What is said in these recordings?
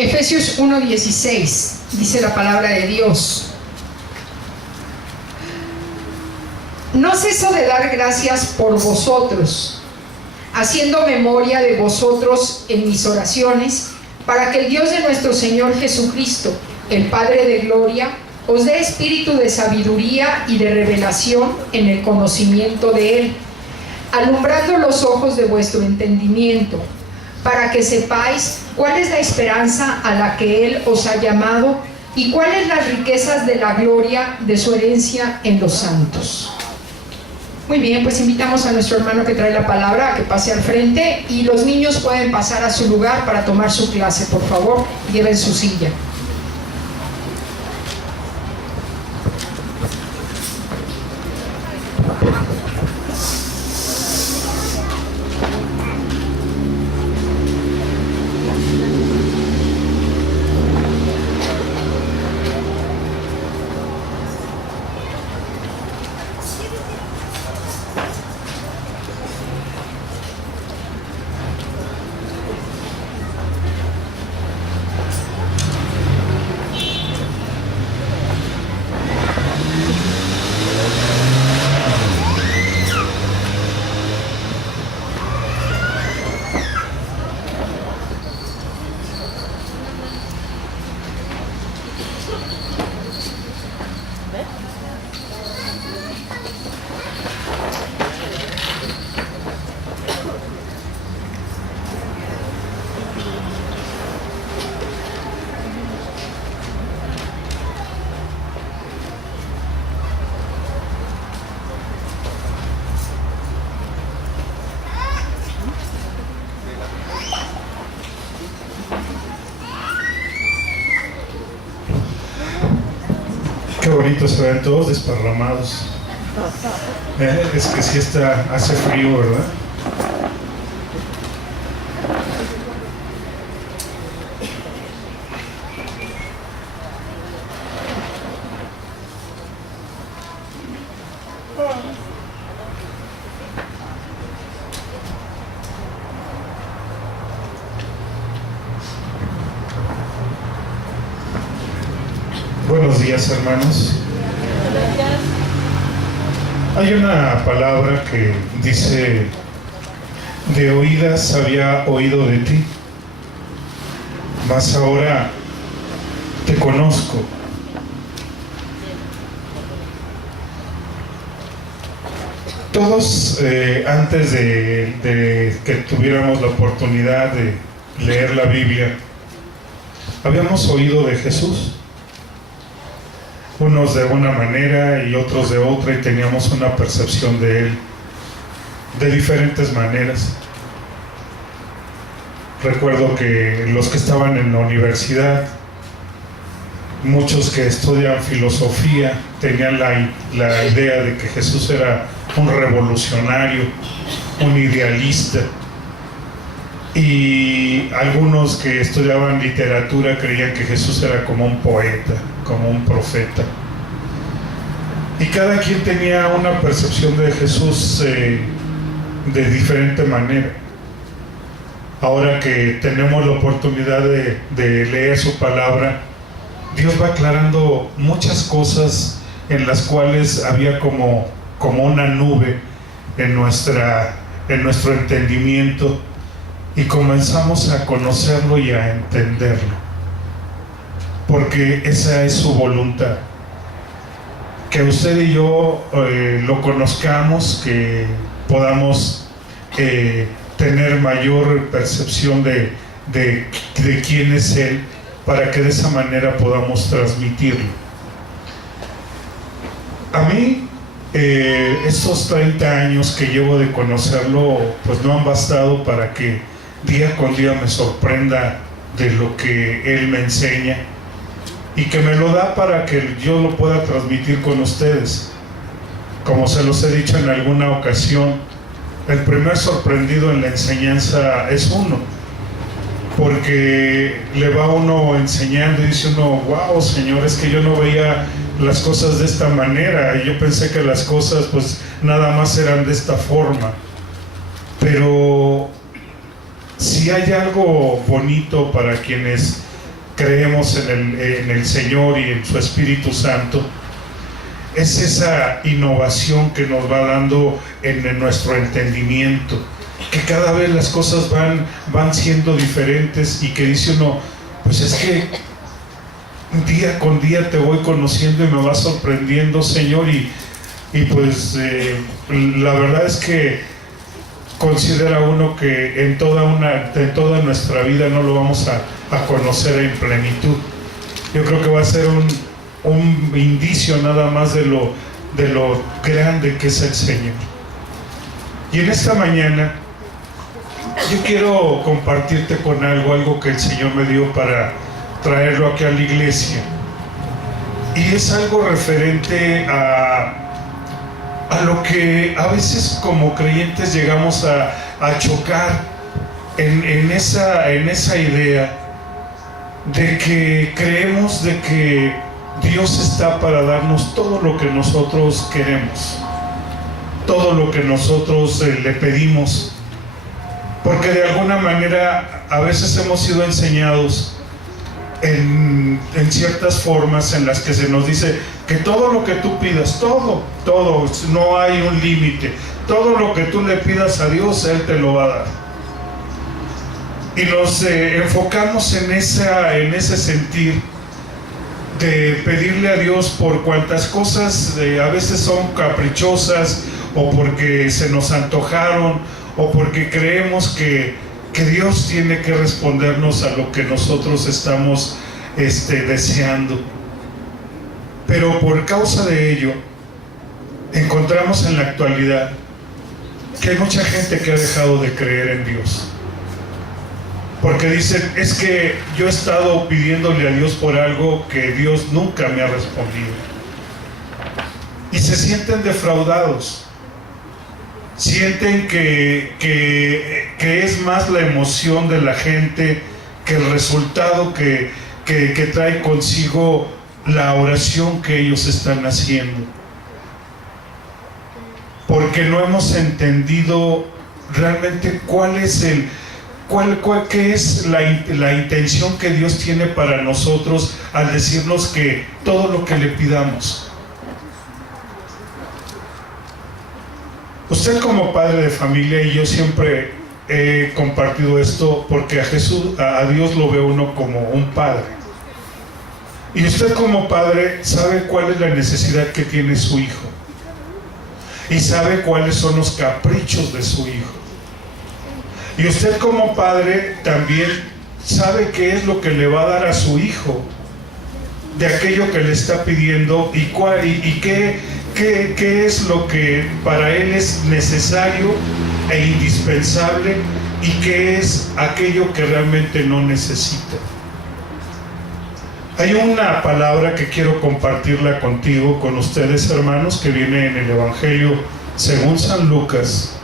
Efesios 1:16 dice la palabra de Dios: no ceso de dar gracias por vosotros, haciendo memoria de vosotros en mis oraciones, para que el Dios de nuestro Señor Jesucristo, el Padre de gloria, os dé espíritu de sabiduría y de revelación en el conocimiento de Él, alumbrando los ojos de vuestro entendimiento, para que sepáis cuál es la esperanza a la que Él os ha llamado y cuáles las riquezas de la gloria de su herencia en los santos. Muy bien, pues invitamos a nuestro hermano que trae la palabra a que pase al frente, y los niños pueden pasar a su lugar para tomar su clase, por favor. Lleven su silla. Qué bonito, se ven todos desparramados. Es que sí hace frío, ¿verdad? Buenos días, hermanos. Hay una palabra que dice: de oídas había oído de ti, mas ahora te conozco. Todos, antes de que tuviéramos la oportunidad de leer la Biblia, habíamos oído de Jesús. Unos de una manera y otros de otra, y teníamos una percepción de Él de diferentes maneras. Recuerdo que los que estaban en la universidad, muchos que estudian filosofía, tenían la idea de que Jesús era un revolucionario, un idealista. Y algunos que estudiaban literatura creían que Jesús era como un poeta, como un profeta. Y cada quien tenía una percepción de Jesús de diferente manera. Ahora que tenemos la oportunidad de leer su palabra, Dios va aclarando muchas cosas en las cuales había como una nube en nuestro entendimiento, y comenzamos a conocerlo y a entenderlo, porque esa es su voluntad, que usted y yo lo conozcamos, que podamos tener mayor percepción de quién es Él, para que de esa manera podamos transmitirlo. A mí, estos 30 años que llevo de conocerlo, pues no han bastado para que día con día me sorprenda de lo que Él me enseña, y que me lo da para que yo lo pueda transmitir con ustedes. Como se los he dicho en alguna ocasión, el primer sorprendido en la enseñanza es uno, porque le va uno enseñando y dice uno: wow, Señor, es que yo no veía las cosas de esta manera, y yo pensé que las cosas pues nada más eran de esta forma. Pero si hay algo bonito para quienes creemos en el Señor y en su Espíritu Santo, es esa innovación que nos va dando en nuestro entendimiento, que cada vez las cosas van siendo diferentes y que dice uno, pues es que día con día te voy conociendo y me vas sorprendiendo, Señor, y pues la verdad es que considera uno que en toda nuestra vida no lo vamos a conocer en plenitud. Yo creo que va a ser un indicio nada más de lo grande que es el Señor. Y en esta mañana yo quiero compartirte con algo que el Señor me dio para traerlo aquí a la iglesia, y es algo referente a lo que a veces como creyentes llegamos a chocar en esa idea de que creemos de que Dios está para darnos todo lo que nosotros queremos, todo lo que nosotros le pedimos, porque de alguna manera a veces hemos sido enseñados en ciertas formas en las que se nos dice que todo lo que tú pidas, todo, no hay un límite, todo lo que tú le pidas a Dios, Él te lo va a dar. Y nos enfocamos en ese sentir de pedirle a Dios por cuantas cosas a veces son caprichosas, o porque se nos antojaron, o porque creemos que Dios tiene que respondernos a lo que nosotros estamos deseando. Pero por causa de ello, encontramos en la actualidad que hay mucha gente que ha dejado de creer en Dios. Porque dicen, es que yo he estado pidiéndole a Dios por algo que Dios nunca me ha respondido. Y se sienten defraudados. Sienten que es más la emoción de la gente que el resultado que trae consigo la oración que ellos están haciendo. Porque no hemos entendido realmente qué es la intención que Dios tiene para nosotros al decirnos que todo lo que le pidamos. Usted como padre de familia, y yo siempre he compartido esto porque a Dios lo ve uno como un padre. Y usted como padre sabe cuál es la necesidad que tiene su hijo. Y sabe cuáles son los caprichos de su hijo. Y usted como padre también sabe qué es lo que le va a dar a su hijo de aquello que le está pidiendo y qué es lo que para él es necesario e indispensable y qué es aquello que realmente no necesita. Hay una palabra que quiero compartirla contigo, con ustedes, hermanos, que viene en el Evangelio según San Lucas,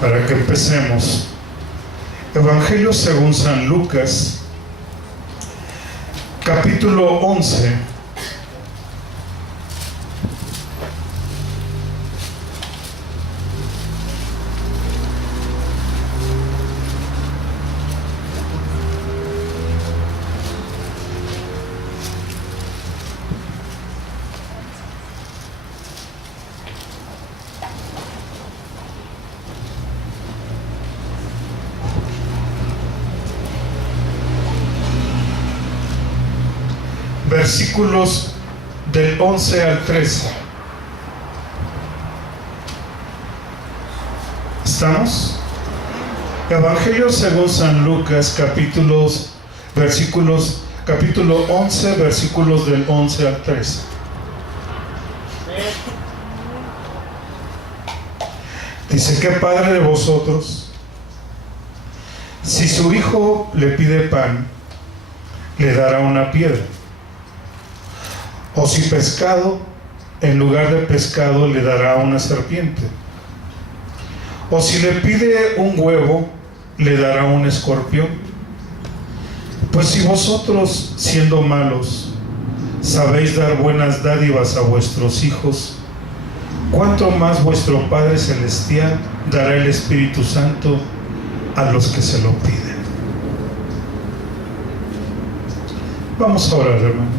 para que empecemos. Evangelio según San Lucas, capítulo 11. Versículos del 11 al 13. ¿Estamos? Evangelio según San Lucas, capítulo 11, versículos del 11 al 13. Dice: ¿qué padre de vosotros, si su hijo le pide pan, le dará una piedra? O si pescado, en lugar de pescado le dará una serpiente. O si le pide un huevo, le dará un escorpión. Pues si vosotros, siendo malos, sabéis dar buenas dádivas a vuestros hijos, ¿cuánto más vuestro Padre Celestial dará el Espíritu Santo a los que se lo piden? Vamos a orar, hermano.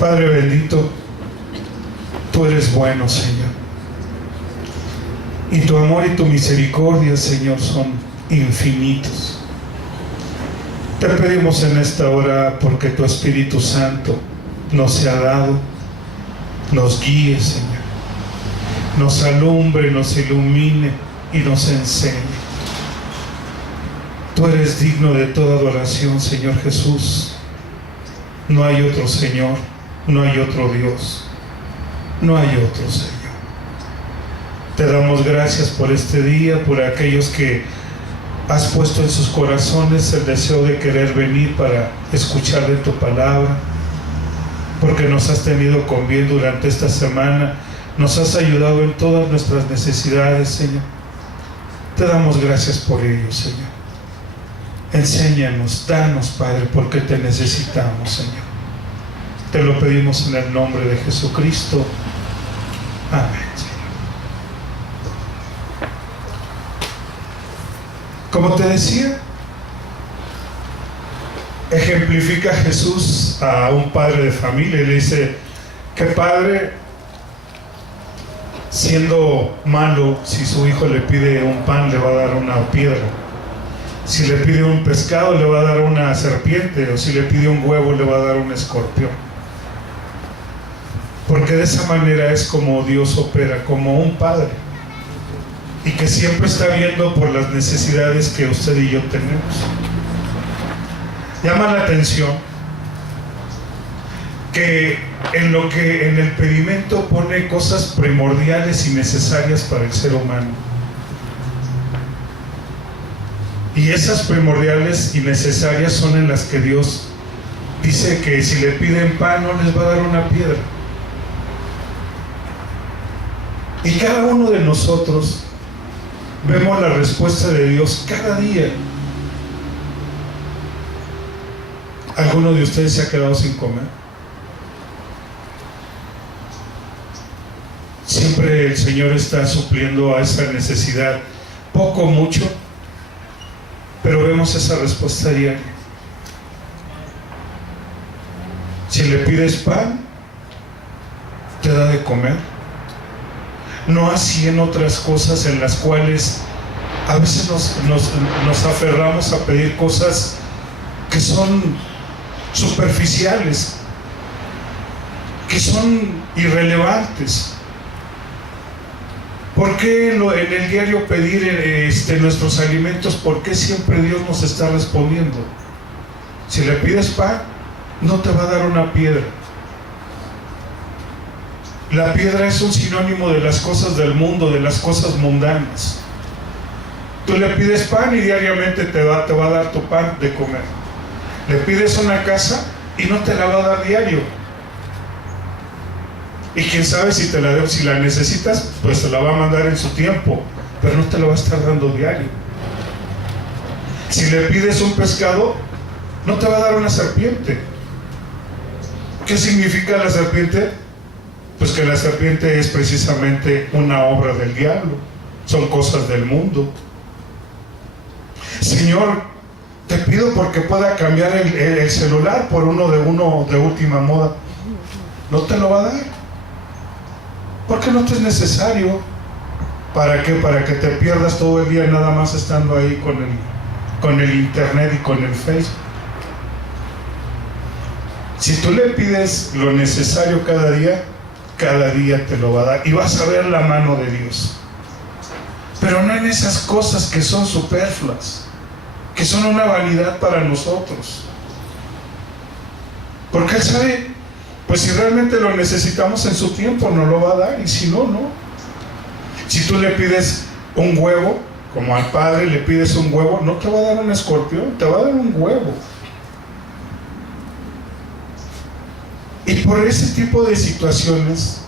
Padre bendito, tú eres bueno, Señor. Y tu amor y tu misericordia, Señor, son infinitos. Te pedimos en esta hora porque tu Espíritu Santo nos ha dado, nos guíe, Señor, nos alumbre, nos ilumine y nos enseñe. Tú eres digno de toda adoración, Señor Jesús. No hay otro Señor, no hay otro Dios, no hay otro Señor. Te damos gracias por este día, por aquellos que has puesto en sus corazones el deseo de querer venir para escuchar de tu palabra, porque nos has tenido con bien durante esta semana, nos has ayudado en todas nuestras necesidades, Señor. Te damos gracias por ello, Señor. Enséñanos, danos, Padre, porque te necesitamos, Señor. Te lo pedimos en el nombre de Jesucristo. Amén, Señor. Como te decía, ejemplifica Jesús a un padre de familia y le dice: ¿qué padre, siendo malo, si su hijo le pide un pan, le va a dar una piedra? Si le pide un pescado, le va a dar una serpiente, o si le pide un huevo, le va a dar un escorpión. Porque de esa manera es como Dios opera, como un padre, y que siempre está viendo por las necesidades que usted y yo tenemos. Llama la atención que en el pedimento pone cosas primordiales y necesarias para el ser humano. Y esas primordiales y necesarias son en las que Dios dice que si le piden pan no les va a dar una piedra. Y cada uno de nosotros vemos la respuesta de Dios cada día. ¿Alguno de ustedes se ha quedado sin comer? Siempre el Señor está supliendo a esa necesidad, poco o mucho, pero vemos esa respuesta diaria. Si le pides pan, te da de comer. No así en otras cosas en las cuales a veces nos aferramos a pedir cosas que son superficiales, que son irrelevantes. ¿Por qué en el diario pedir nuestros alimentos? ¿Por qué siempre Dios nos está respondiendo? Si le pides pan, no te va a dar una piedra. La piedra es un sinónimo de las cosas del mundo, de las cosas mundanas. Tú le pides pan y diariamente te va a dar tu pan de comer. Le pides una casa y no te la va a dar diario. Y quién sabe si la necesitas, pues te la va a mandar en su tiempo, pero no te la va a estar dando diario. Si le pides un pescado, no te va a dar una serpiente. ¿Qué significa la serpiente? Pues que la serpiente es precisamente una obra del diablo, son cosas del mundo. Señor, te pido porque pueda cambiar el celular por uno de última moda. No te lo va a dar, porque no te es necesario. ¿Para qué? Para que te pierdas todo el día nada más estando ahí con el internet y con el Facebook. Si tú le pides lo necesario cada día te lo va a dar y vas a ver la mano de Dios. Pero no en esas cosas que son superfluas, que son una vanidad para nosotros. Porque Él sabe, pues si realmente lo necesitamos en su tiempo, nos lo va a dar, y si no, no. Si tú le pides un huevo, como al Padre le pides un huevo, no te va a dar un escorpión, te va a dar un huevo. Y por ese tipo de situaciones,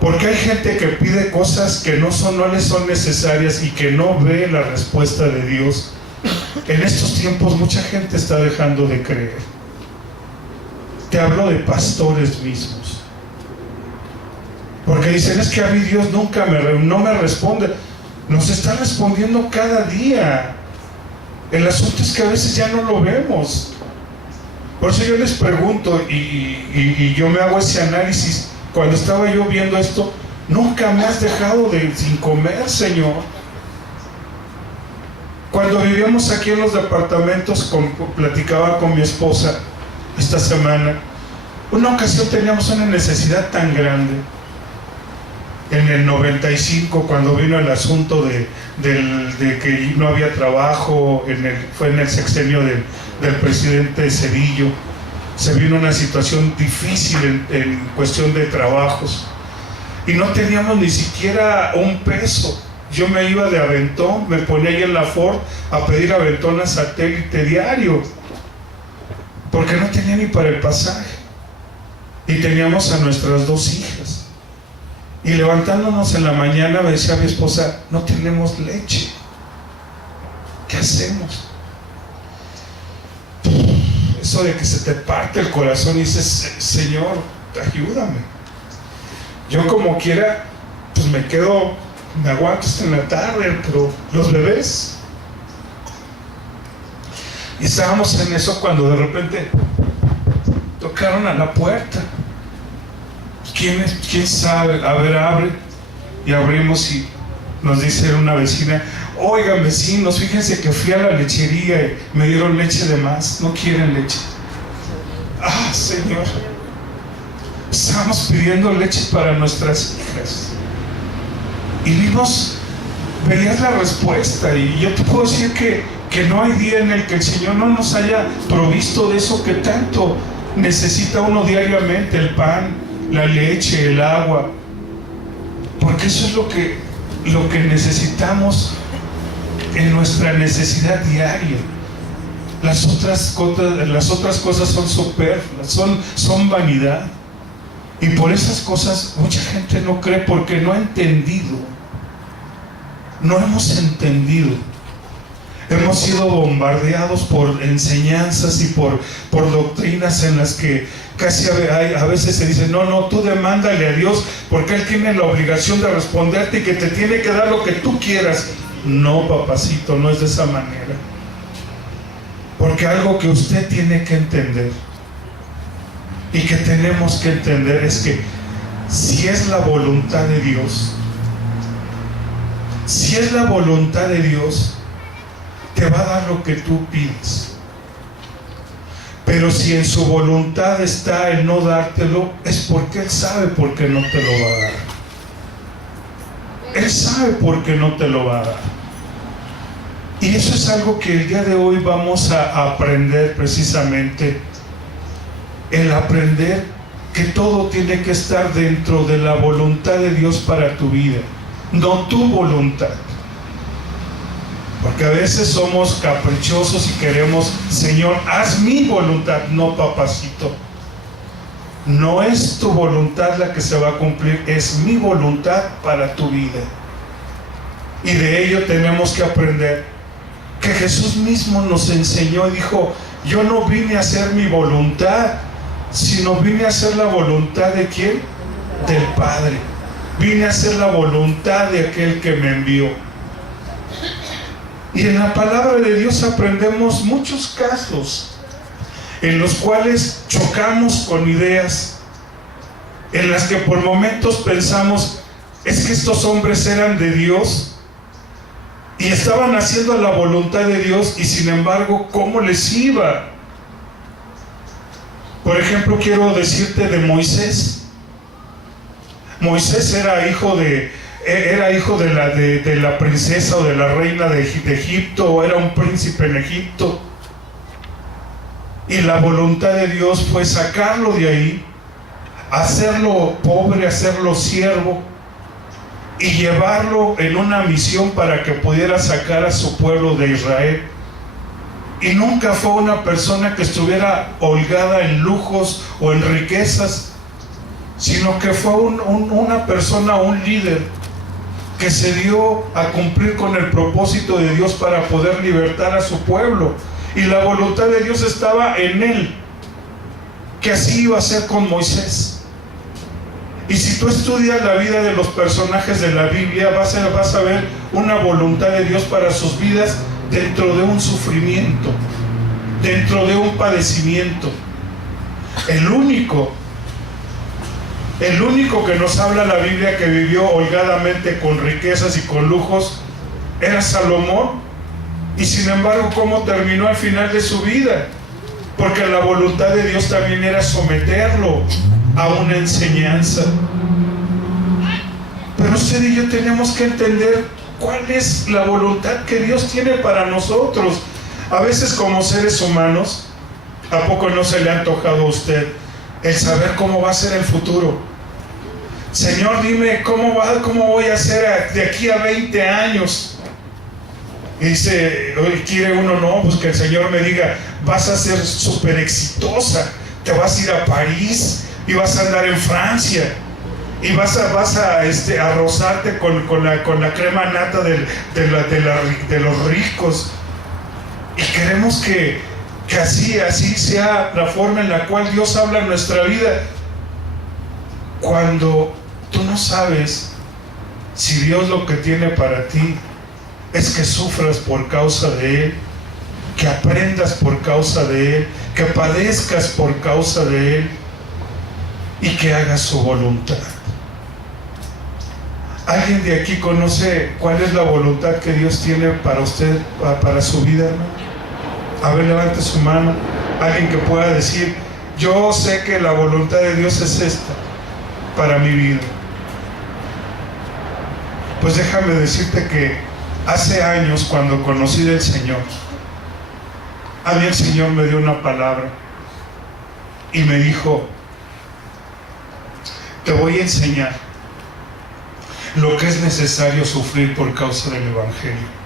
porque hay gente que pide cosas que no les son necesarias y que no ve la respuesta de Dios, en estos tiempos mucha gente está dejando de creer. Te hablo de pastores mismos, porque dicen: es que a mí Dios nunca no me responde. Nos está respondiendo cada día. El asunto es que a veces ya no lo vemos. Por eso yo les pregunto, y yo me hago ese análisis. Cuando estaba yo viendo esto, nunca me has dejado sin comer, Señor. Cuando vivíamos aquí en los departamentos, platicaba con mi esposa esta semana. Una ocasión teníamos una necesidad tan grande. En el 95, cuando vino el asunto de que no había trabajo, fue en el sexenio del presidente Cedillo, se vino una situación difícil en cuestión de trabajos y no teníamos ni siquiera un peso. Yo me iba de aventón, me ponía ahí en la Ford a pedir aventón a Satélite diario, porque no tenía ni para el pasaje, y teníamos a nuestras 2 hijas. Y levantándonos en la mañana me decía mi esposa, no tenemos leche, ¿qué hacemos? Eso de que se te parte el corazón y dices, Señor, ayúdame. Yo como quiera, pues me aguanto hasta en la tarde, pero los bebés. Y estábamos en eso cuando de repente tocaron a la puerta. ¿Quién sabe? A ver, abre. Y abrimos y nos dice una vecina, oigan vecinos, fíjense que fui a la lechería y me dieron leche de más, no quieren leche. Ah, Señor, estábamos pidiendo leche para nuestras hijas y veías la respuesta. Y yo te puedo decir que no hay día en el que el Señor no nos haya provisto de eso que tanto necesita uno diariamente: el pan, la leche, el agua, porque eso es lo que necesitamos en nuestra necesidad diaria. Las otras cosas son superfluas, son vanidad, y por esas cosas mucha gente no cree, porque no ha entendido, no hemos entendido. Hemos sido bombardeados por enseñanzas y por doctrinas en las que casi a veces se dice, no, tú demándale a Dios porque Él tiene la obligación de responderte y que te tiene que dar lo que tú quieras. No, papacito, no es de esa manera. Porque algo que usted tiene que entender y que tenemos que entender es que si es la voluntad de Dios, te va a dar lo que tú pides. Pero si en su voluntad está el no dártelo, es porque Él sabe por qué no te lo va a dar. Él sabe por qué no te lo va a dar. Y eso es algo que el día de hoy vamos a aprender precisamente. El aprender que todo tiene que estar dentro de la voluntad de Dios para tu vida, no tu voluntad. Porque a veces somos caprichosos y queremos, Señor, haz mi voluntad. No, papacito, no es tu voluntad la que se va a cumplir, es mi voluntad para tu vida. Y de ello tenemos que aprender, que Jesús mismo nos enseñó y dijo, yo no vine a hacer mi voluntad, sino vine a hacer la voluntad ¿de quién? Del Padre. Vine a hacer la voluntad de aquel que me envió. Y en la palabra de Dios aprendemos muchos casos en los cuales chocamos con ideas, en las que por momentos pensamos, es que estos hombres eran de Dios y estaban haciendo la voluntad de Dios, y sin embargo, ¿cómo les iba? Por ejemplo, quiero decirte de Moisés. Moisés era hijo de la princesa o de la reina de Egipto, o era un príncipe en Egipto, y la voluntad de Dios fue sacarlo de ahí, hacerlo pobre, hacerlo siervo, y llevarlo en una misión para que pudiera sacar a su pueblo de Israel. Y nunca fue una persona que estuviera holgada en lujos o en riquezas, sino que fue una persona, un líder, que se dio a cumplir con el propósito de Dios para poder libertar a su pueblo. Y la voluntad de Dios estaba en él, que así iba a ser con Moisés. Y si tú estudias la vida de los personajes de la Biblia, vas a ver una voluntad de Dios para sus vidas dentro de un sufrimiento, dentro de un padecimiento. El único que nos habla la Biblia que vivió holgadamente con riquezas y con lujos era Salomón. Y sin embargo, ¿cómo terminó al final de su vida? Porque la voluntad de Dios también era someterlo a una enseñanza. Pero usted y yo tenemos que entender cuál es la voluntad que Dios tiene para nosotros. A veces, como seres humanos, ¿a poco no se le ha antojado a usted el saber cómo va a ser el futuro? Señor, dime cómo voy a ser de aquí a 20 años. Y dice, quiere uno, no, pues que el Señor me diga, vas a ser súper exitosa, te vas a ir a París y vas a andar en Francia y vas a rozarte con la crema nata de los ricos. Y queremos que así sea la forma en la cual Dios habla en nuestra vida, cuando tú no sabes si Dios lo que tiene para ti es que sufras por causa de Él, que aprendas por causa de Él, que padezcas por causa de Él y que hagas su voluntad. ¿Alguien de aquí conoce cuál es la voluntad que Dios tiene para usted, para su vida, hermano? A ver, levante su mano. Alguien que pueda decir, yo sé que la voluntad de Dios es esta para mi vida. Pues déjame decirte que hace años, cuando conocí del Señor, a mí el Señor me dio una palabra y me dijo, te voy a enseñar lo que es necesario sufrir por causa del Evangelio.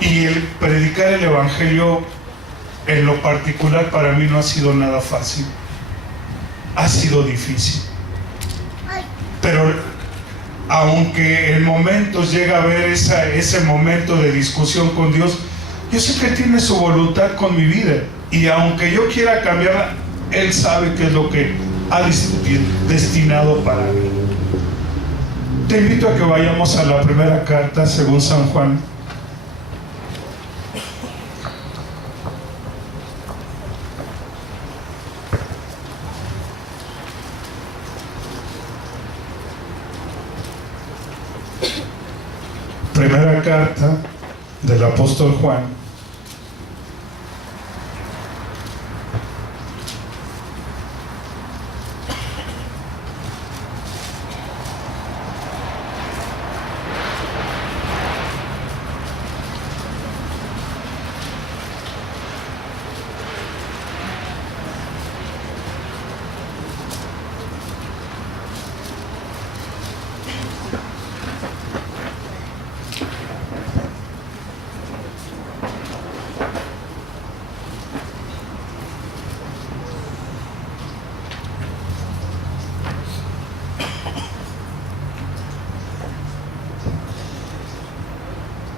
Y el predicar el Evangelio en lo particular para mí no ha sido nada fácil, ha sido difícil. Pero aunque en momentos llega a haber ese momento de discusión con Dios, yo sé que Él tiene su voluntad con mi vida, y aunque yo quiera cambiarla, Él sabe qué es lo que ha destinado para mí. Te invito a que vayamos a la primera carta según San Juan. Primera carta del apóstol Juan,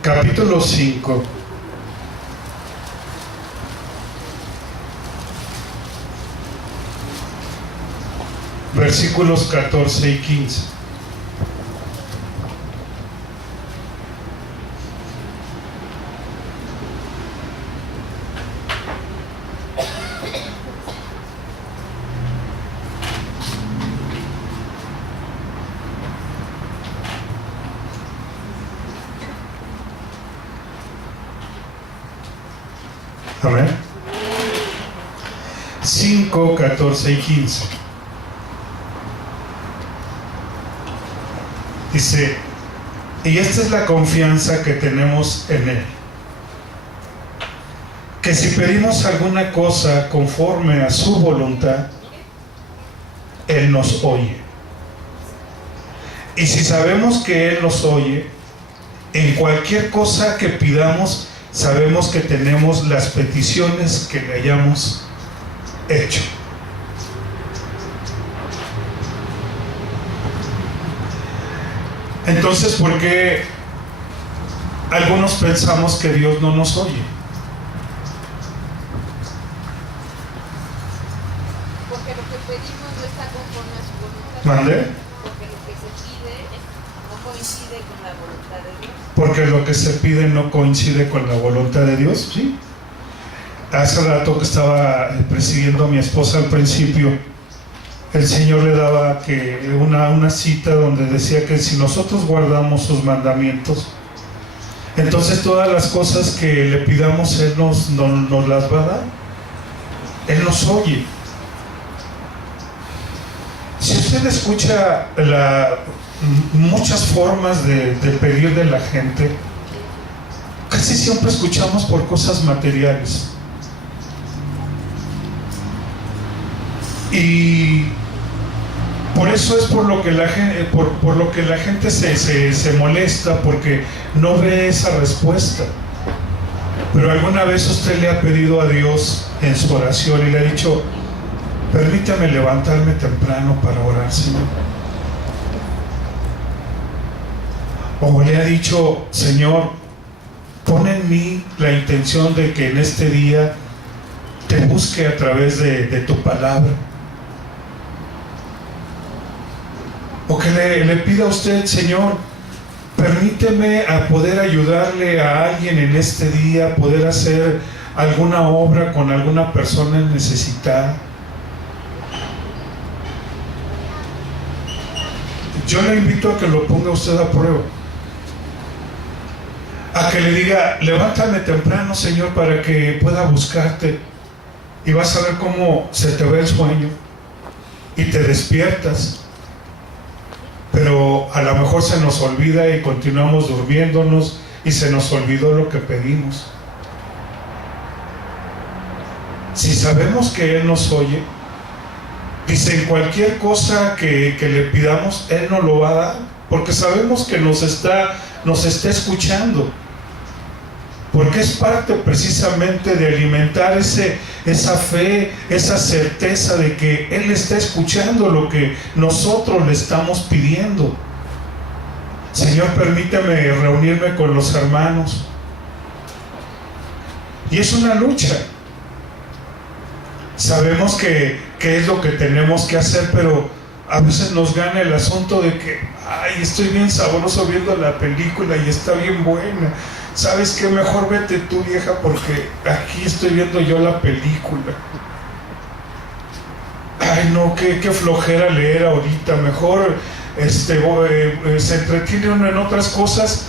capítulo 5, versículos 14 y 15. Amén. 5, 14 y 15. Dice, y esta es la confianza que tenemos en Él, que si pedimos alguna cosa conforme a su voluntad, Él nos oye. Y si sabemos que Él nos oye, en cualquier cosa que pidamos, sabemos que tenemos las peticiones que le hayamos hecho. Entonces, ¿por qué algunos pensamos que Dios no nos oye? Porque lo que pedimos no está conforme a su voluntad. ¿Mande? Porque lo que se pide no coincide con la voluntad de Dios. Porque lo que se pide no coincide con la voluntad de Dios, ¿sí? Hace rato que estaba presidiendo a mi esposa al principio, el Señor le daba una cita donde decía que si nosotros guardamos sus mandamientos, entonces todas las cosas que le pidamos Él nos las va a dar. Él nos oye. Si usted escucha muchas formas de pedir de la gente, casi siempre escuchamos por cosas materiales. Y por eso es por lo que la gente se molesta, porque no ve esa respuesta. Pero alguna vez usted le ha pedido a Dios en su oración y le ha dicho: permítame levantarme temprano para orar, Señor. O le ha dicho: Señor, pon en mí la intención de que en este día te busque a través de tu palabra. O que le pida a usted: Señor, permíteme a poder ayudarle a alguien en este día, poder hacer alguna obra con alguna persona necesitada. Yo le invito a que lo ponga usted a prueba, a que le diga: levántame temprano, Señor, para que pueda buscarte, y vas a ver cómo se te va el sueño y te despiertas. Pero a lo mejor se nos olvida y continuamos durmiéndonos y se nos olvidó lo que pedimos. Si sabemos que Él nos oye, dice: en cualquier cosa que le pidamos, Él nos lo va a dar, porque sabemos que nos está escuchando, porque es parte precisamente de alimentar esa fe, esa certeza de que Él está escuchando lo que nosotros le estamos pidiendo. Señor, permíteme reunirme con los hermanos. Y es una lucha. Sabemos que es lo que tenemos que hacer, pero a veces nos gana el asunto de que: ay, estoy bien sabroso viendo la película y está bien buena. ¿Sabes qué? Mejor vete tú, vieja, porque aquí estoy viendo yo la película. Ay, no, qué flojera leer ahorita. Mejor se entretiene uno en otras cosas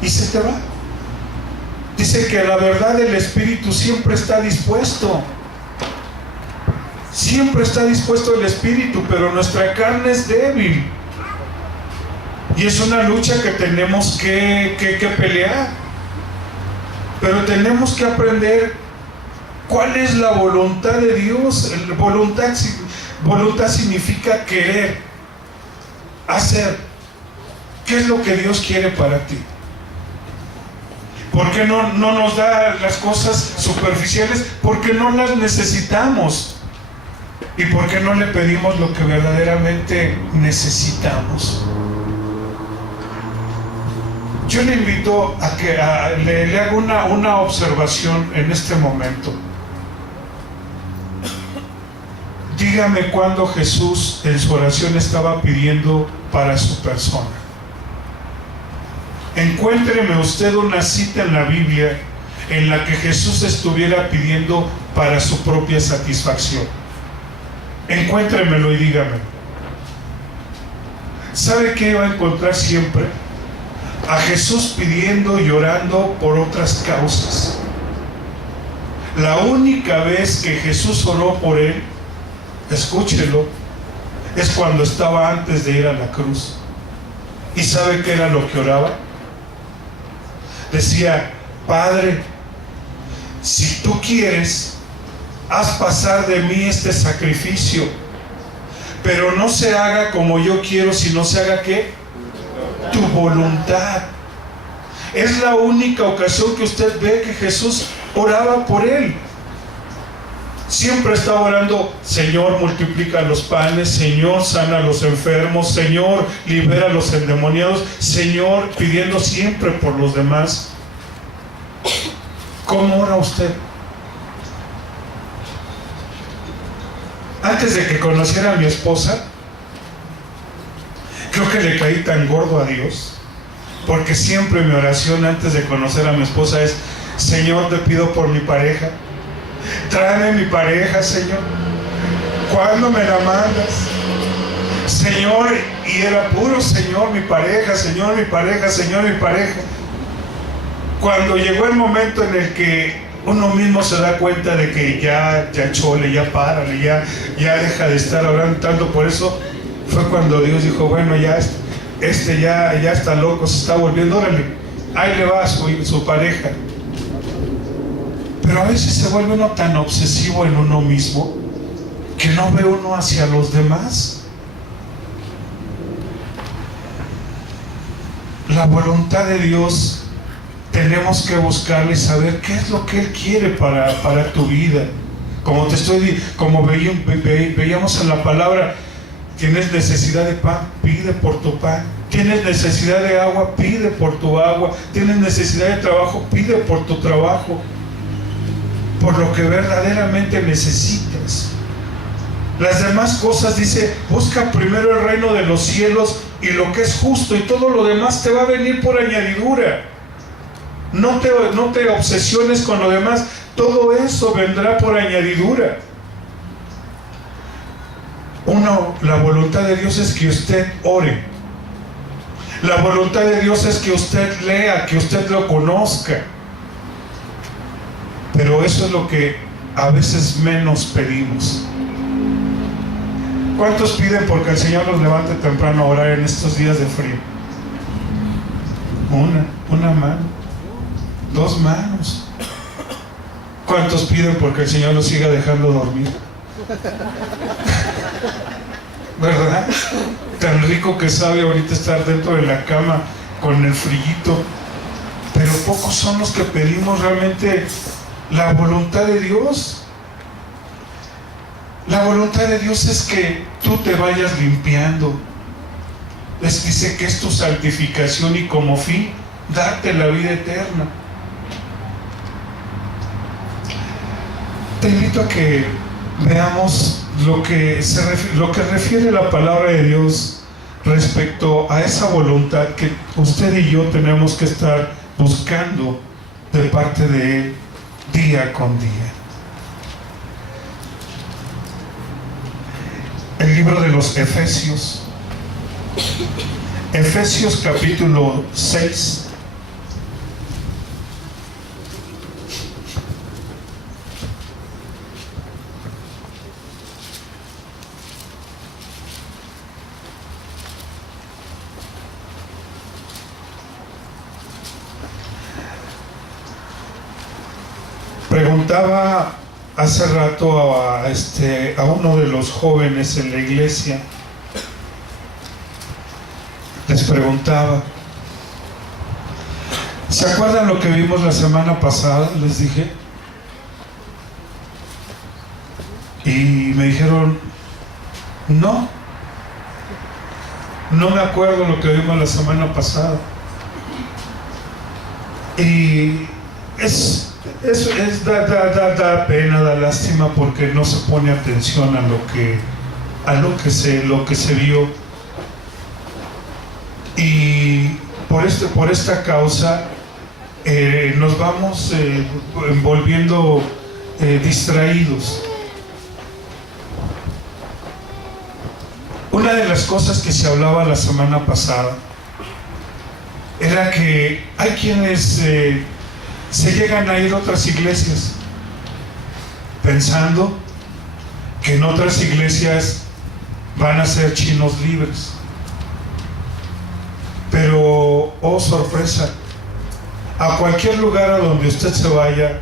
y se te va. Dice que la verdad del Espíritu siempre está dispuesto. Siempre está dispuesto el Espíritu, pero nuestra carne es débil. Y es una lucha que tenemos que pelear. Pero tenemos que aprender cuál es la voluntad de Dios. Voluntad significa querer, hacer. ¿Qué es lo que Dios quiere para ti? ¿Por qué no nos da las cosas superficiales? Porque no las necesitamos. ¿Y por qué no le pedimos lo que verdaderamente necesitamos? Yo le invito a que le haga una observación en este momento. Dígame cuándo Jesús en su oración estaba pidiendo para su persona. Encuéntreme usted una cita en la Biblia en la que Jesús estuviera pidiendo para su propia satisfacción. Encuéntremelo y dígame. ¿Sabe qué va a encontrar siempre? A Jesús pidiendo y orando por otras causas. La única vez que Jesús oró por él, escúchelo, es cuando estaba antes de ir a la cruz. ¿Y sabe qué era lo que oraba? Decía: Padre, si tú quieres, haz pasar de mí este sacrificio, pero no se haga como yo quiero, sino se haga ¿qué? Tu voluntad. Es la única ocasión que usted ve que Jesús oraba por él. Siempre estaba orando: Señor, multiplica los panes, Señor, sana a los enfermos, Señor, libera a los endemoniados, Señor, pidiendo siempre por los demás. ¿Cómo ora usted? Antes de que conociera a mi esposa, Creo que le caí tan gordo a Dios, porque siempre mi oración antes de conocer a mi esposa es: Señor, te pido por mi pareja, tráeme mi pareja, Señor, ¿cuándo me la mandas? Señor, y era puro Señor, mi pareja, Señor, mi pareja, Señor, mi pareja. Cuando llegó el momento en el que uno mismo se da cuenta de que ya chole, ya párale, ya deja de estar orando tanto por eso, fue cuando Dios dijo: bueno, ya está loco, se está volviendo, órale, ahí le va a su pareja. Pero a veces se vuelve uno tan obsesivo en uno mismo que no ve uno hacia los demás. La voluntad de Dios tenemos que buscarle y saber qué es lo que Él quiere para tu vida. Como veíamos en la palabra, tienes necesidad de pan, pide por tu pan. Tienes necesidad de agua, pide por tu agua. Tienes necesidad de trabajo, pide por tu trabajo, por lo que verdaderamente necesitas. Las demás cosas, dice, busca primero el reino de los cielos y lo que es justo, y todo lo demás te va a venir por añadidura. No te obsesiones con lo demás, todo eso vendrá por añadidura. La voluntad de Dios es que usted ore. La voluntad de Dios es que usted lea, que usted lo conozca. Pero eso es lo que a veces menos pedimos. ¿Cuántos piden porque el Señor los levante temprano a orar en estos días de frío? Una mano, 2 manos. ¿Cuántos piden porque el Señor los siga dejando dormir? ¿Verdad? Tan rico que sabe ahorita estar dentro de la cama con el frillito. Pero pocos son los que pedimos realmente la voluntad de Dios. La voluntad de Dios es que tú te vayas limpiando. Les dice que es tu santificación y como fin darte la vida eterna. Te invito a que veamos lo que refiere la palabra de Dios respecto a esa voluntad que usted y yo tenemos que estar buscando de parte de Él día con día. El libro de los Efesios, Efesios capítulo 6. Preguntaba hace rato a uno de los jóvenes en la iglesia, les preguntaba, ¿se acuerdan lo que vimos la semana pasada? Les dije, y me dijeron, no me acuerdo lo que vimos la semana pasada. Y da pena, da lástima, porque no se pone atención a lo que se vio. Y por esta causa nos vamos volviendo distraídos. Una de las cosas que se hablaba la semana pasada era que hay quienes se llegan a ir a otras iglesias pensando que en otras iglesias van a ser chinos libres. Pero, oh sorpresa, a cualquier lugar a donde usted se vaya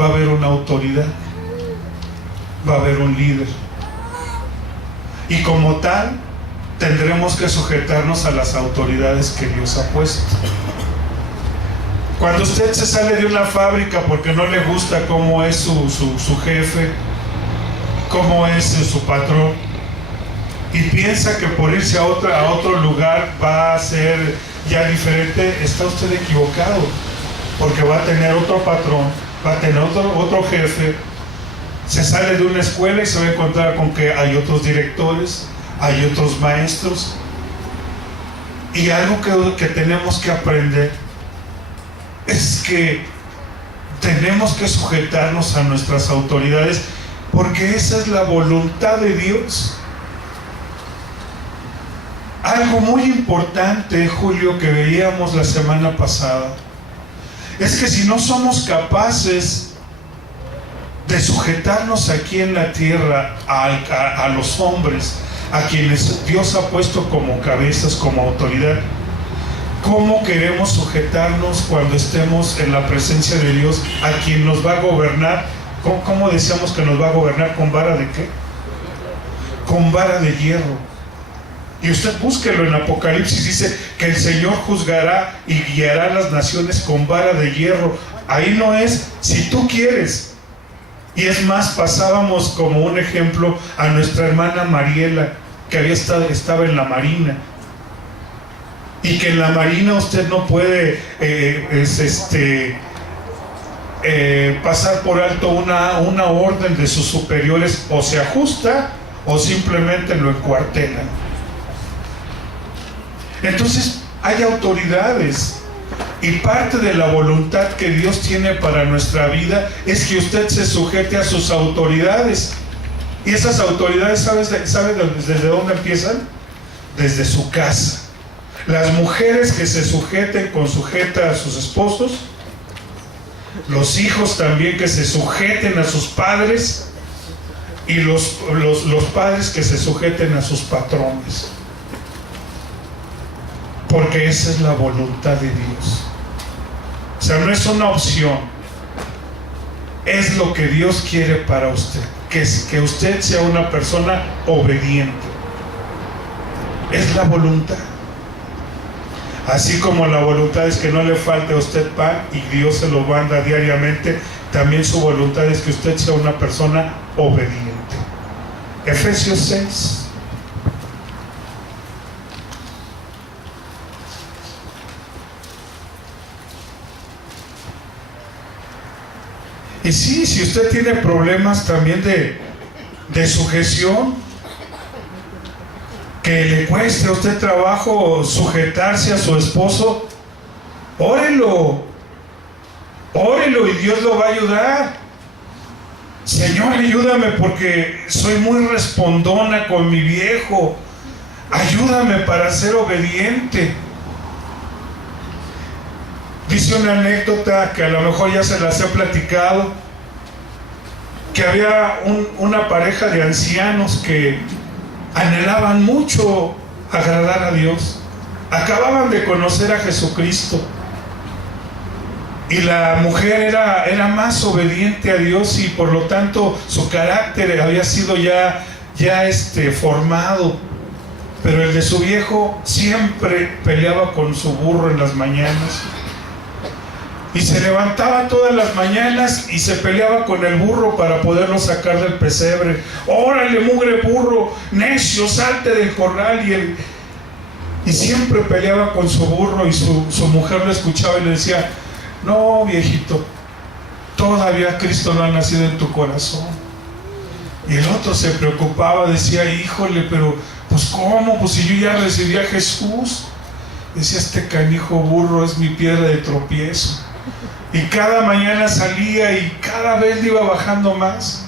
va a haber una autoridad, va a haber un líder, y como tal tendremos que sujetarnos a las autoridades que Dios ha puesto. Cuando usted se sale de una fábrica porque no le gusta cómo es su jefe, cómo es su patrón, y piensa que por irse a otro lugar va a ser ya diferente, está usted equivocado, porque va a tener otro patrón, va a tener otro jefe. Se sale de una escuela y se va a encontrar con que hay otros directores, hay otros maestros, Y algo que tenemos que aprender es que tenemos que sujetarnos a nuestras autoridades, porque esa es la voluntad de Dios. Algo muy importante, Julio, que veíamos la semana pasada, es que si no somos capaces de sujetarnos aquí en la tierra a los hombres, a quienes Dios ha puesto como cabezas, como autoridad, ¿cómo queremos sujetarnos cuando estemos en la presencia de Dios, a quien nos va a gobernar? ¿Cómo decíamos que nos va a gobernar? ¿Con vara de qué? Con vara de hierro. Y usted búsquelo en Apocalipsis, dice que el Señor juzgará y guiará a las naciones con vara de hierro. Ahí no es si tú quieres. Y es más, pasábamos como un ejemplo a nuestra hermana Mariela, que estaba en la Marina. Y que en la Marina usted no puede pasar por alto una orden de sus superiores, o se ajusta o simplemente lo encuartelan. Entonces hay autoridades, y parte de la voluntad que Dios tiene para nuestra vida es que usted se sujete a sus autoridades. Y esas autoridades, ¿sabe desde dónde empiezan? Desde su casa. Las mujeres que se sujeten con sujeta a sus esposos, los hijos también que se sujeten a sus padres, y los padres que se sujeten a sus patrones. Porque esa es la voluntad de Dios. O sea, no es una opción, es lo que Dios quiere para usted, que usted sea una persona obediente. Es la voluntad. Así como la voluntad es que no le falte a usted pan y Dios se lo manda diariamente, también su voluntad es que usted sea una persona obediente. Efesios 6. Y sí, si usted tiene problemas también de sujeción, que le cueste a usted trabajo sujetarse a su esposo, órelo y Dios lo va a ayudar. Señor, ayúdame porque soy muy respondona con mi viejo, ayúdame para ser obediente. Dice una anécdota que a lo mejor ya se las he platicado, que había una pareja de ancianos que anhelaban mucho agradar a Dios. Acababan de conocer a Jesucristo y la mujer era más obediente a Dios, y por lo tanto su carácter había sido ya formado. Pero el de su viejo siempre peleaba con su burro en las mañanas. Y se levantaba todas las mañanas y se peleaba con el burro para poderlo sacar del pesebre. ¡Órale, mugre burro, necio, salte del corral! Y siempre peleaba con su burro, y su mujer lo escuchaba y le decía: no, viejito, todavía Cristo no ha nacido en tu corazón. Y el otro se preocupaba, decía: híjole, pero pues ¿cómo? Pues si yo ya recibí a Jesús. Decía: este canijo burro es mi piedra de tropiezo. Y cada mañana salía y cada vez le iba bajando más,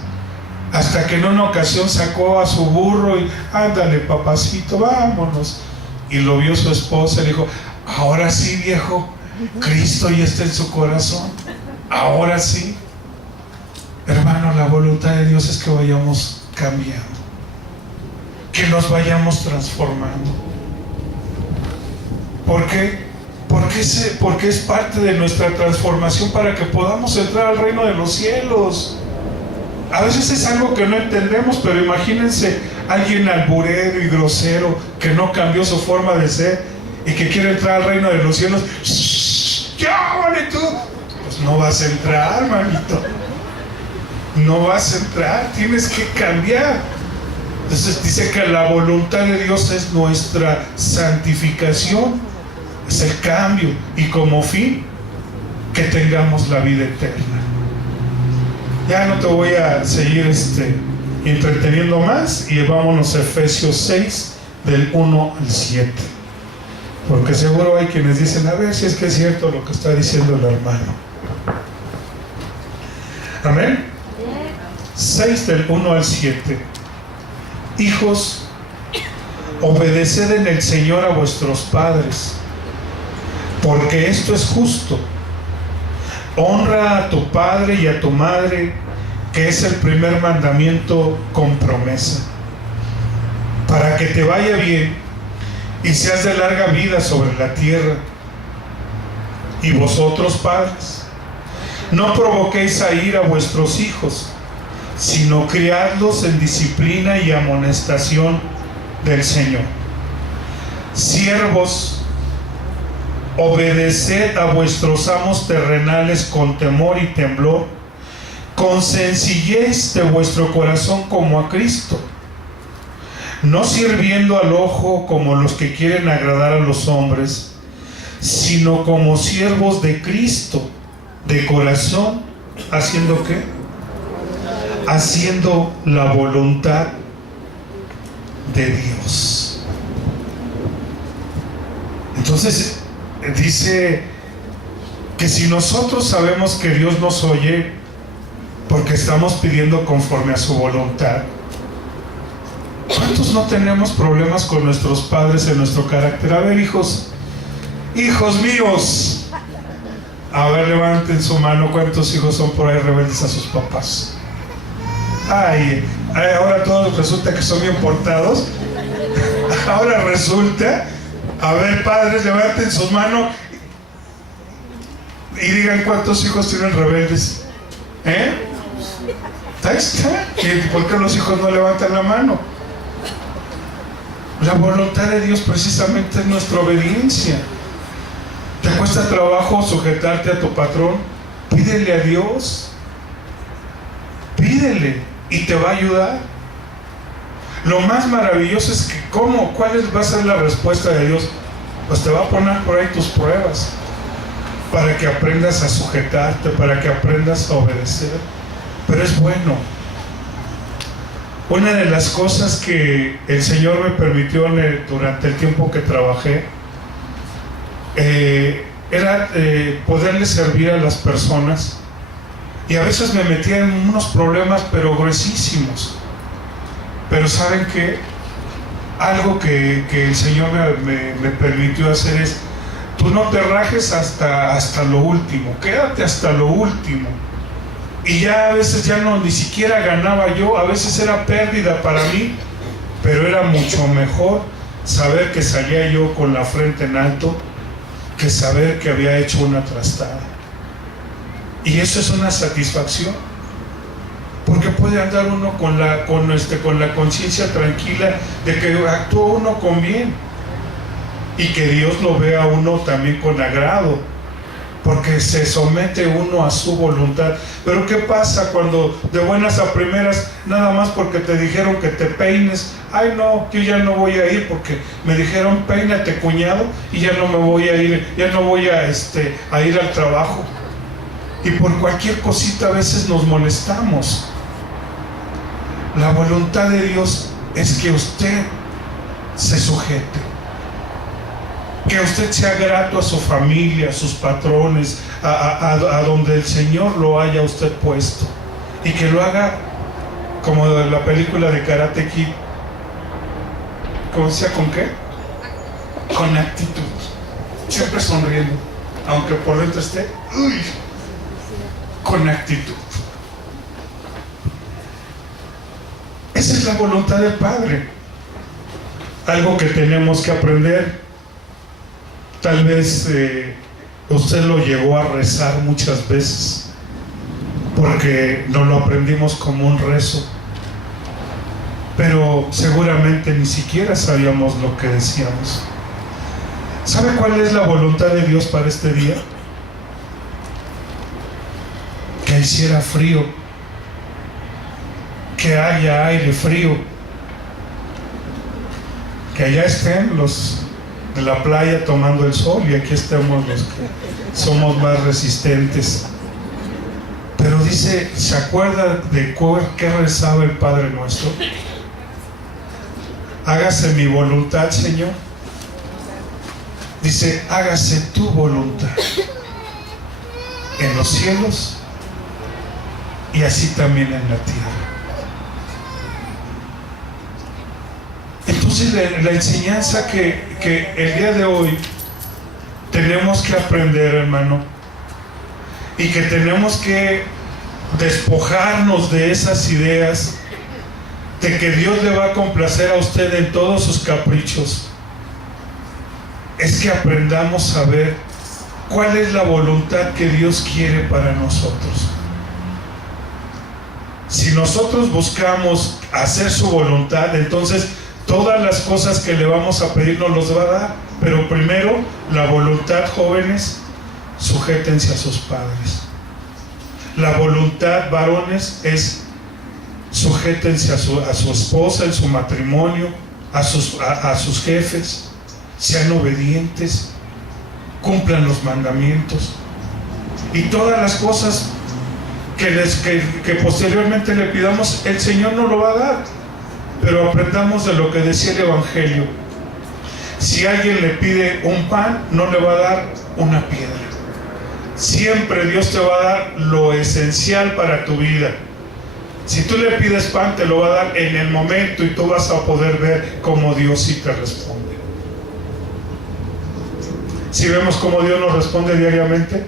hasta que en una ocasión sacó a su burro y: ándale, papacito, vámonos. Y lo vio su esposa y le dijo: ahora sí, viejo, Cristo ya está en su corazón, ahora sí. Hermano, la voluntad de Dios es que vayamos cambiando, que nos vayamos transformando. ¿Por qué? Porque es parte de nuestra transformación para que podamos entrar al reino de los cielos. A veces es algo que no entendemos, pero imagínense alguien alburero y grosero que no cambió su forma de ser y que quiere entrar al reino de los cielos. ¡Ya, vale tú! Pues no vas a entrar, manito. No vas a entrar, tienes que cambiar. Entonces dice que la voluntad de Dios es nuestra santificación. Es el cambio, y como fin que tengamos la vida eterna. Ya no te voy a seguir entreteniendo más, y vámonos a Efesios 6 del 1 al 7. Porque seguro hay quienes dicen, a ver si es que es cierto lo que está diciendo el hermano. Amén. 6 del 1 al 7. Hijos, obedeced en el Señor a vuestros padres, porque esto es justo. Honra a tu padre y a tu madre, que es el primer mandamiento con promesa, para que te vaya bien y seas de larga vida sobre la tierra. Y vosotros, padres, no provoquéis a ira a vuestros hijos, sino criadlos en disciplina y amonestación del Señor. Siervos, obedeced a vuestros amos terrenales con temor y temblor, con sencillez de vuestro corazón como a Cristo, no sirviendo al ojo como los que quieren agradar a los hombres, sino como siervos de Cristo, de corazón, ¿haciendo qué? Haciendo la voluntad de Dios. Entonces dice que si nosotros sabemos que Dios nos oye porque estamos pidiendo conforme a su voluntad, ¿cuántos no tenemos problemas con nuestros padres en nuestro carácter? A ver, hijos míos, a ver, levanten su mano. ¿Cuántos hijos son por ahí rebeldes a sus papás? Ay, ahora todos resulta que son bien portados. Ahora resulta, a ver, padres, levanten sus manos y digan cuántos hijos tienen rebeldes. Ahí está. ¿Por qué los hijos no levantan la mano? La voluntad de Dios precisamente es nuestra obediencia. ¿Te cuesta trabajo sujetarte a tu patrón? Pídele a Dios. Pídele y te va a ayudar. Lo más maravilloso es que ¿cuál va a ser la respuesta de Dios? Pues te va a poner por ahí tus pruebas para que aprendas a sujetarte, para que aprendas a obedecer. Pero es bueno. Una de las cosas que el Señor me permitió durante el tiempo que trabajé era poderle servir a las personas, y a veces me metía en unos problemas pero gruesísimos. Pero ¿saben qué? Algo que el Señor me permitió hacer es: tú no te rajes hasta lo último, quédate hasta lo último. Y ya a veces ya no, ni siquiera ganaba yo, a veces era pérdida para mí, pero era mucho mejor saber que salía yo con la frente en alto que saber que había hecho una trastada. Y eso es una satisfacción, porque puede andar uno con la conciencia tranquila de que actuó uno con bien, y que Dios lo vea a uno también con agrado, porque se somete uno a su voluntad. Pero ¿qué pasa cuando de buenas a primeras, nada más porque te dijeron que te peines? Ay, no, yo ya no voy a ir porque me dijeron peínate, cuñado, y ya no me voy a ir, ya no voy a ir al trabajo. Y por cualquier cosita a veces nos molestamos. La voluntad de Dios es que usted se sujete, que usted sea grato a su familia, a sus patrones, a donde el Señor lo haya usted puesto, y que lo haga como la película de Karate Kid. ¿Cómo decía? ¿Con qué? Con actitud, siempre sonriendo, aunque por dentro esté con actitud. Esa es la voluntad del Padre. Algo que tenemos que aprender. Tal vez usted lo llegó a rezar muchas veces, porque no lo aprendimos como un rezo, pero seguramente ni siquiera sabíamos lo que decíamos. ¿Sabe cuál es la voluntad de Dios para este día? Que hiciera frío, que haya aire frío, que allá estén los de la playa tomando el sol y aquí estemos los que somos más resistentes. Pero dice, ¿se acuerda de qué rezaba el Padre Nuestro? Hágase mi voluntad, Señor. Dice, hágase tu voluntad en los cielos y así también en la tierra. Entonces la enseñanza que el día de hoy tenemos que aprender, hermano, y que tenemos que despojarnos de esas ideas de que Dios le va a complacer a usted en todos sus caprichos, es que aprendamos a ver cuál es la voluntad que Dios quiere para nosotros. Si nosotros buscamos hacer su voluntad, entonces todas las cosas que le vamos a pedir nos los va a dar. Pero primero, la voluntad, jóvenes, sujétense a sus padres. La voluntad, varones, es sujétense a su esposa en su matrimonio, a sus jefes, sean obedientes, cumplan los mandamientos. Y todas las cosas que posteriormente le pidamos, el Señor nos lo va a dar. Pero aprendamos de lo que decía el Evangelio. Si alguien le pide un pan, no le va a dar una piedra. Siempre Dios te va a dar lo esencial para tu vida. Si tú le pides pan, te lo va a dar en el momento y tú vas a poder ver cómo Dios sí te responde. Si vemos cómo Dios nos responde diariamente,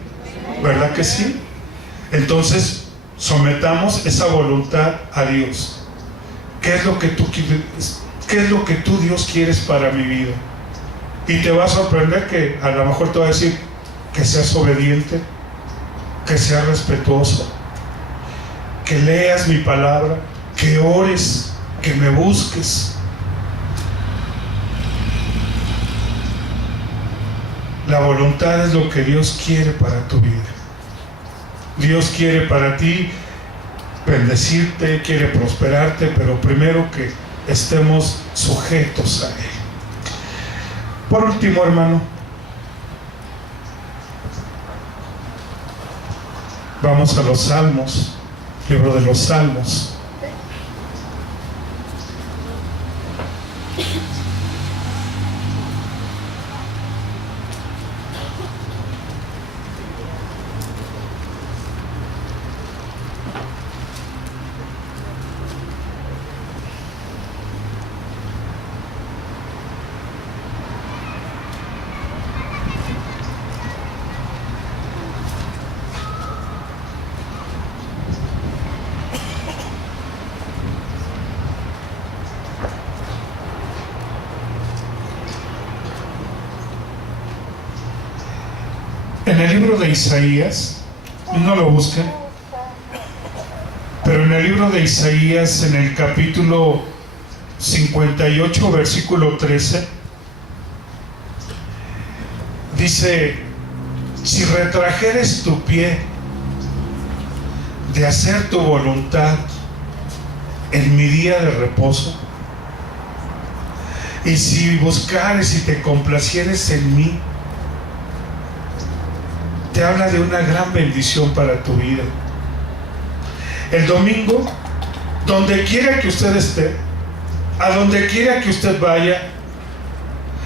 ¿verdad que sí? Entonces, sometamos esa voluntad a Dios. ¿Qué es lo que tú quieres? ¿Qué es lo que tú, Dios, quieres para mi vida? Y te va a sorprender que a lo mejor te va a decir que seas obediente, que seas respetuoso, que leas mi palabra, que ores, que me busques. La voluntad es lo que Dios quiere para tu vida. Dios quiere para ti bendecirte, quiere prosperarte, pero primero que estemos sujetos a Él. Por último, hermano, vamos a los Salmos, libro de los Salmos. En el libro de Isaías, no lo busquen, pero en el libro de Isaías, en el capítulo 58, versículo 13, dice: si retrajeres tu pie de hacer tu voluntad en mi día de reposo, y si buscares y te complacieres en mí, te habla de una gran bendición para tu vida. El domingo, donde quiera que usted esté, a donde quiera que usted vaya,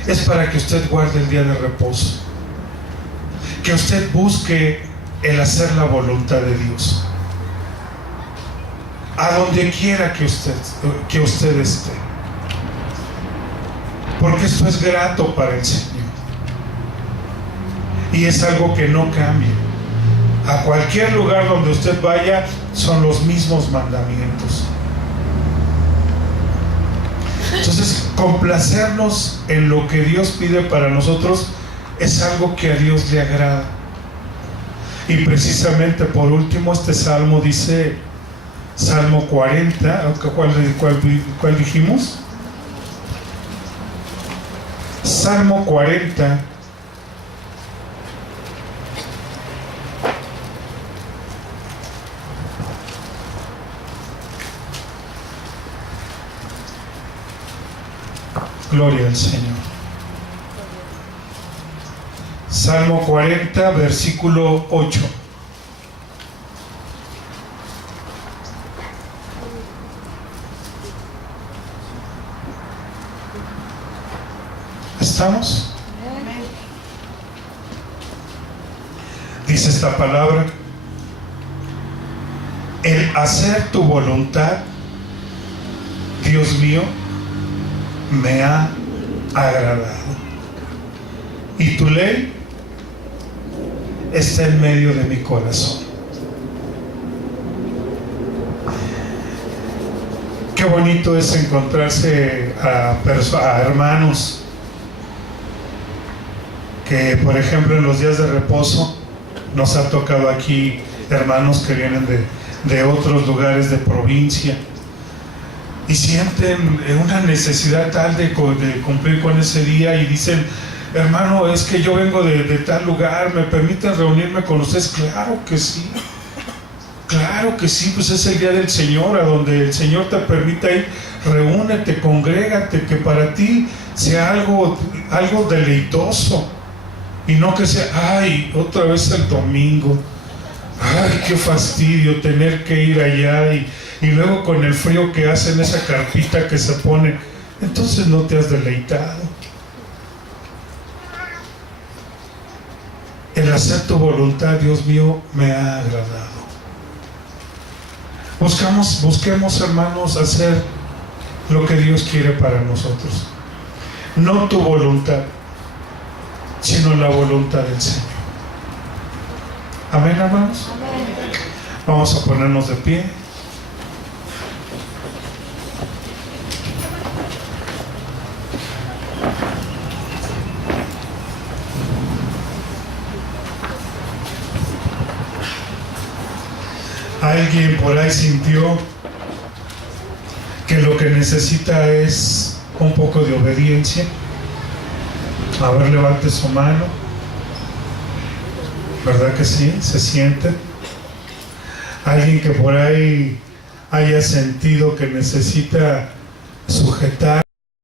es para que usted guarde el día de reposo, que usted busque el hacer la voluntad de Dios, a donde quiera que usted esté, porque esto es grato para el Señor. Y es algo que no cambia. A cualquier lugar donde usted vaya, son los mismos mandamientos. Entonces, complacernos en lo que Dios pide para nosotros es algo que a Dios le agrada. Y precisamente por último, este salmo dice, Salmo 40, ¿cuál dijimos? Salmo 40. Gloria al Señor. Salmo 40, versículo 8. ¿Estamos? Dice esta palabra: el hacer tu voluntad, Dios mío, me ha agradado. Y tu ley está en medio de mi corazón. Qué bonito es encontrarse a hermanos que, por ejemplo, en los días de reposo nos ha tocado aquí hermanos que vienen de otros lugares de provincia y sienten una necesidad tal de cumplir con ese día y dicen: hermano, es que yo vengo de tal lugar, ¿me permiten reunirme con ustedes? Claro que sí, pues es el día del Señor, a donde el Señor te permita ir. Reúnete, congrégate, que para ti sea algo deleitoso y no que sea: ay, otra vez el domingo, ay, qué fastidio tener que ir allá y luego con el frío que hace en esa carpita que se pone. Entonces no te has deleitado. El hacer tu voluntad, Dios mío, me ha agradado. Busquemos, hermanos, hacer lo que Dios quiere para nosotros. No tu voluntad, sino la voluntad del Señor. Amén, hermanos. Amén. Vamos a ponernos de pie. Alguien por ahí sintió que lo que necesita es un poco de obediencia. A ver, levante su mano. ¿Verdad que sí? ¿Se siente? Alguien que por ahí haya sentido que necesita sujetar